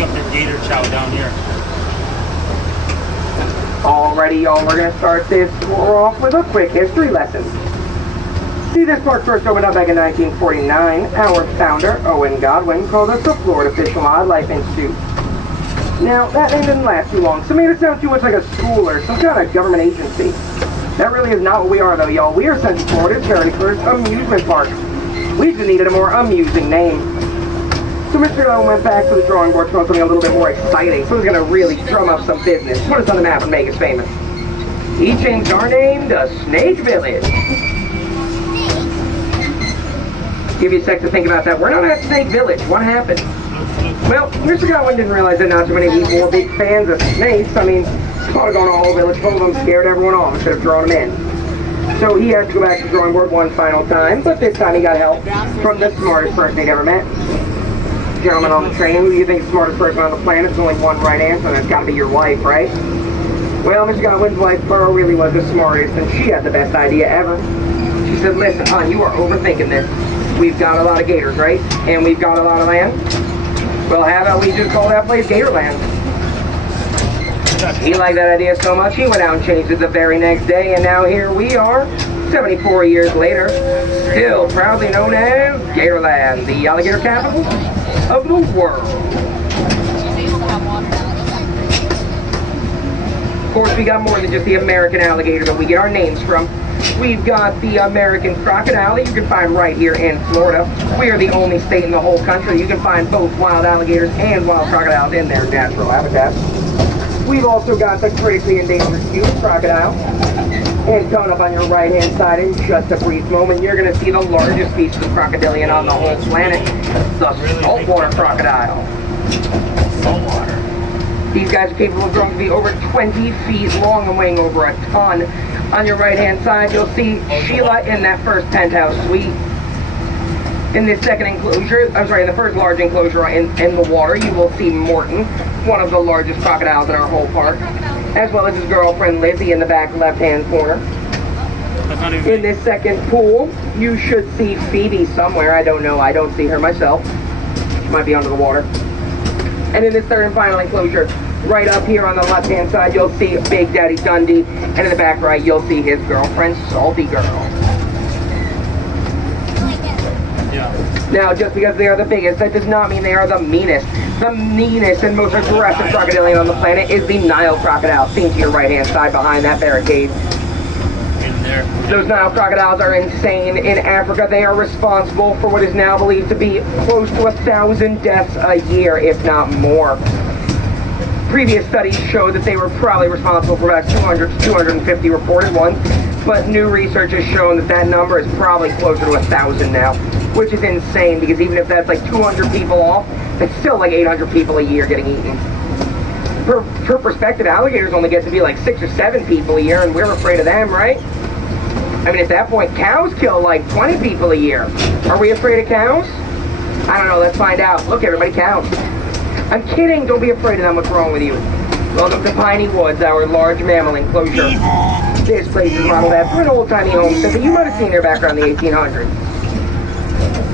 pick up their gator chow down here. Alrighty, y'all, we're going to start this tour off with a quick history lesson. See, this park first opened up back in 1949. Our founder, Owen Godwin, called us the Florida Fish and Wildlife Institute. Now, that name didn't last too long, so it made it sound too much like a school or some kind of government agency. That really is not what we are, though, y'all. We are Central Florida's Charity First Amusement Park. We just needed a more amusing name. So Mr. Godwin went back to the drawing board to want something a little bit more exciting, so he's going to really drum up some business, put us on the map and make us famous. He changed our name to Snake Village. Give you a sec to think about that. We're not at Snake Village. What happened? Well, Mr. Godwin didn't realize that not too many people were big fans of snakes. I mean, thought of going to all village, told them, scared everyone off instead of drawing them in. So he had to go back to the drawing board one final time, but this time he got help from the smartest person he'd ever met. Gentlemen on the train, who do you think is the smartest person on the planet? There's only one right answer, and it's got to be your wife, right? Well, Mr. Godwin's wife, Pearl, really was the smartest, and she had the best idea ever. She said, listen, hon, you are overthinking this. We've got a lot of gators, right? And we've got a lot of land. Well, how about we just call that place Gatorland? He liked that idea so much, he went out and changed it the very next day, and now here we are, 74 years later, still proudly known as Gatorland, the alligator capital of the world. Of course, we got more than just the American alligator that we get our names from. We've got the American crocodile that you can find right here in Florida. We are the only state in the whole country you can find both wild alligators and wild crocodiles in their natural habitat. We've also got the critically endangered human crocodile. And coming up on your right-hand side in just a brief moment, you're going to see the largest species of crocodilian on the whole planet, the saltwater crocodile. Saltwater. These guys are capable of growing to be over 20 feet long and weighing over a ton. On your right-hand side, you'll see Sheila in that first penthouse suite. In this second enclosure, in the first large enclosure in the water, you will see Morton, one of the largest crocodiles in our whole park, as well as his girlfriend Lizzie in the back left-hand corner. In this second pool, you should see Phoebe somewhere. I don't know. I don't see her myself. She might be under the water. And in this third and final enclosure, right up here on the left-hand side, you'll see Big Daddy Dundee. And in the back right, you'll see his girlfriend, Salty Girl. Now, just because they are the biggest, that does not mean they are the meanest. The meanest and most aggressive crocodilian on the planet is the Nile crocodile, seen to your right-hand side behind that barricade. Those Nile crocodiles are insane. In Africa, they are responsible for what is now believed to be close to 1,000 deaths a year, if not more. Previous studies show that they were probably responsible for about 200 to 250 reported ones, but new research has shown that that number is probably closer to 1,000 now, which is insane, because even if that's like 200 people off, it's still like 800 people a year getting eaten. For perspective, alligators only get to be like 6 or 7 people a year, and we're afraid of them, right? I mean, at that point, cows kill like 20 people a year. Are we afraid of cows? I don't know, let's find out. Look, everybody, cows. I'm kidding, don't be afraid of them, what's wrong with you? Welcome to Piney Woods, our large mammal enclosure. This place is modeled after an old-timey homestead that you might have seen here back around the 1800s.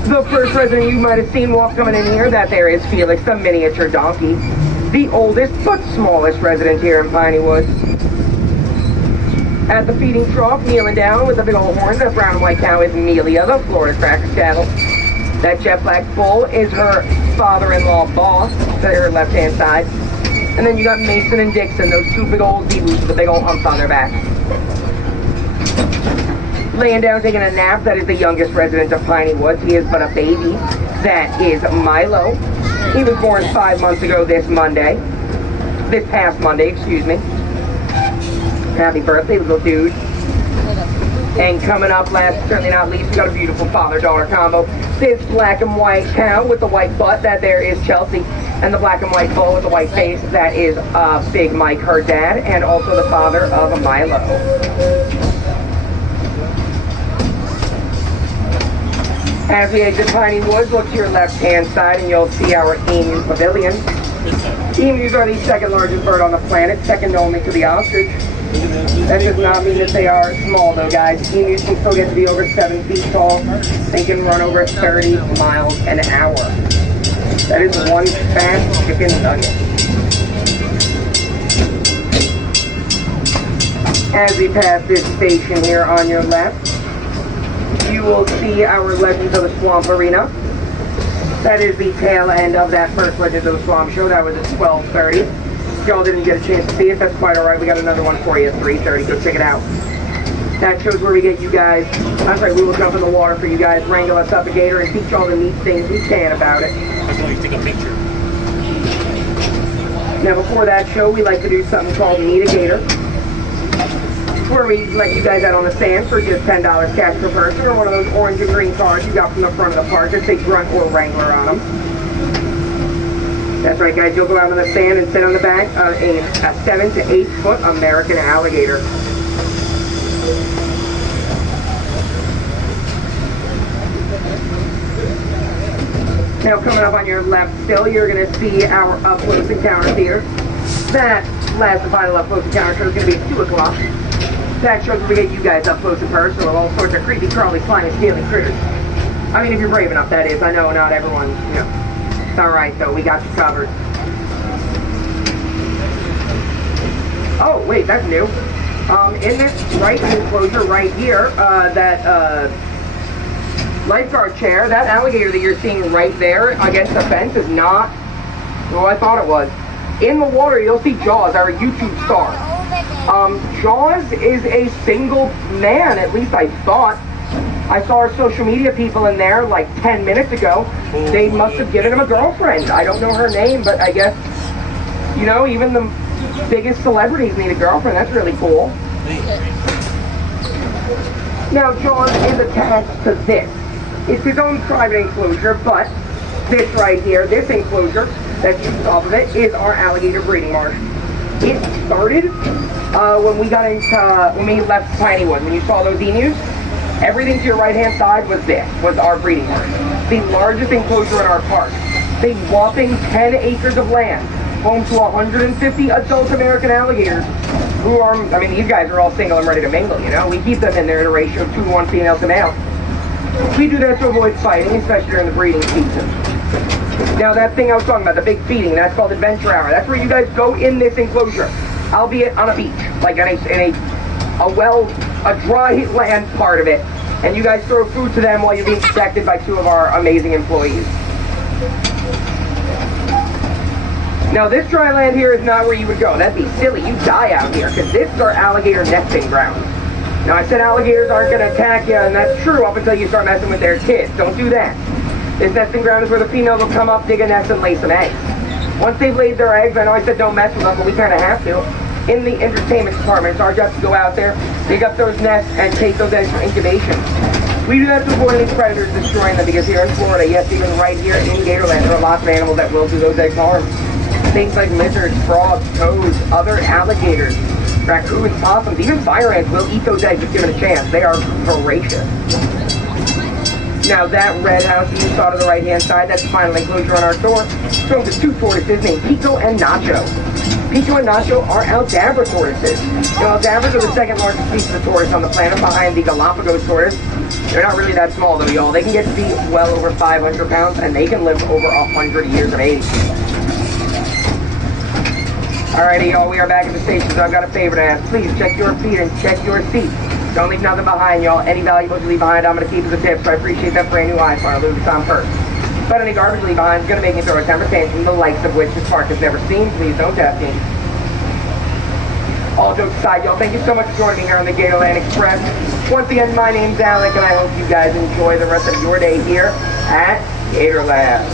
The first resident you might have seen coming in here, that there is Felix, the miniature donkey. The oldest but smallest resident here in Piney Woods. At the feeding trough, kneeling down with the big old horns, that brown and white cow is Amelia, the Florida Cracker cattle. That jet black bull is her father-in-law, Boss, to her left-hand side. And then you got Mason and Dixon, those two big old zeebus with the big old humps on their back. Laying down taking a nap, that is the youngest resident of Piney Woods. He is but a baby. That is Milo. He was born 5 months ago this past Monday, excuse me. Happy birthday, little dude. And coming up last, certainly not least, we got a beautiful father-daughter combo. This black and white cow with the white butt, that there is Chelsea. And the black and white bull with the white face, that is Big Mike, her dad, and also the father of Milo. As we exit Piney Woods, look to your left-hand side and you'll see our emu pavilion. Emus are the second largest bird on the planet, second only to the ostrich. That does not mean that they are small though, guys. Emus can still get to be over 7 feet tall. They can run over 30 miles an hour. That is one fat chicken nugget. As we pass this station here on your left, you will see our Legends of the Swamp Arena. That is the tail end of that first Legends of the Swamp show. That was at 12:30. If y'all didn't get a chance to see it, that's quite alright. We got another one for you at 3:30. Go check it out. That show's where we get you guys, I'm sorry, we will jump in the water for you guys, wrangle us up a gator, and teach all the neat things we can about it. Let's only take a picture. Now before that show, we like to do something called Meet a Gator, where we let you guys out on the sand for just $10 cash per person, or one of those orange and green cars you got from the front of the park that say Grunt or Wrangler on them. That's right, guys, you'll go out on the sand and sit on the back of a 7 to 8 foot American alligator. Now coming up on your left still, you're going to see our up close encounter theater. That last and final up close encounter show is going to be at 2 o'clock. That shows where we get you guys up close and personal with all sorts of creepy, crawly, slimy, scaly critters. I mean, if you're brave enough, that is. I know not everyone, you know. It's alright though, we got you covered. Oh, wait, that's new. In this right enclosure right here, that lifeguard chair, that alligator that you're seeing right there against the fence is not who I thought it was. In the water, you'll see Jaws, our YouTube star. Jaws is a single man, at least I thought. I saw our social media people in there like 10 minutes ago. They must have given him a girlfriend. I don't know her name, but I guess, you know, even the biggest celebrities need a girlfriend. That's really cool. Now, Jaws is attached to this. It's his own private enclosure, but this right here, this enclosure that's just off of it, is our alligator breeding marsh. It started when we got into, when we left Tinywood. When you saw those emus, everything to your right-hand side was this, was our breeding marsh. The largest enclosure in our park. The whopping 10 acres of land, home to 150 adult American alligators, who are, I mean, these guys are all single and ready to mingle, you know? We keep them in there in a ratio of 2-to-1 female to male. We do that to avoid fighting, especially during the breeding season. Now that thing I was talking about, the big feeding, that's called Adventure Hour. That's where you guys go in this enclosure, albeit on a beach, like in a dry land part of it, and you guys throw food to them while you're being protected by 2 of our amazing employees. Now this dry land here is not where you would go. That'd be silly. You die out here, because this is our alligator nesting ground. Now I said alligators aren't going to attack you, and that's true up until you start messing with their kids. Don't do that. This nesting ground is where the females will come up, dig a nest, and lay some eggs. Once they've laid their eggs, I know I said don't mess with them, but we kind of have to. In the entertainment department, it's our job to go out there, dig up those nests, and take those eggs for incubation. We do that to avoid any predators destroying them, because here in Florida, yes, even right here in Gatorland, there are lots of animals that will do those eggs harm. Things like lizards, frogs, toads, other alligators, raccoons, possums, even fire ants will eat those eggs if given a chance. They are voracious. Now that red house that you saw to the right-hand side, that's the final enclosure on our door. It's home to 2 tortoises named Pico and Nacho. Pico and Nacho are Aldabra tortoises. Now, Aldabras are the second largest species of tortoise on the planet behind the Galapagos tortoise. They're not really that small though, y'all. They can get to be well over 500 pounds, and they can live over 100 years of age. Alrighty, y'all, we are back at the station, so I've got a favor to ask. Please check your feet and check your seat. Don't leave nothing behind, y'all. Any valuables you leave behind, I'm going to keep as a tip, so I appreciate that brand new iPhone. Louis Vuitton purse. But any garbage you leave behind is going to make me throw a temper tantrum, the likes of which this park has never seen. Please don't test me. All jokes aside, y'all, thank you so much for joining me here on the Gatorland Express. Once again, my name's Alec, and I hope you guys enjoy the rest of your day here at Gatorland.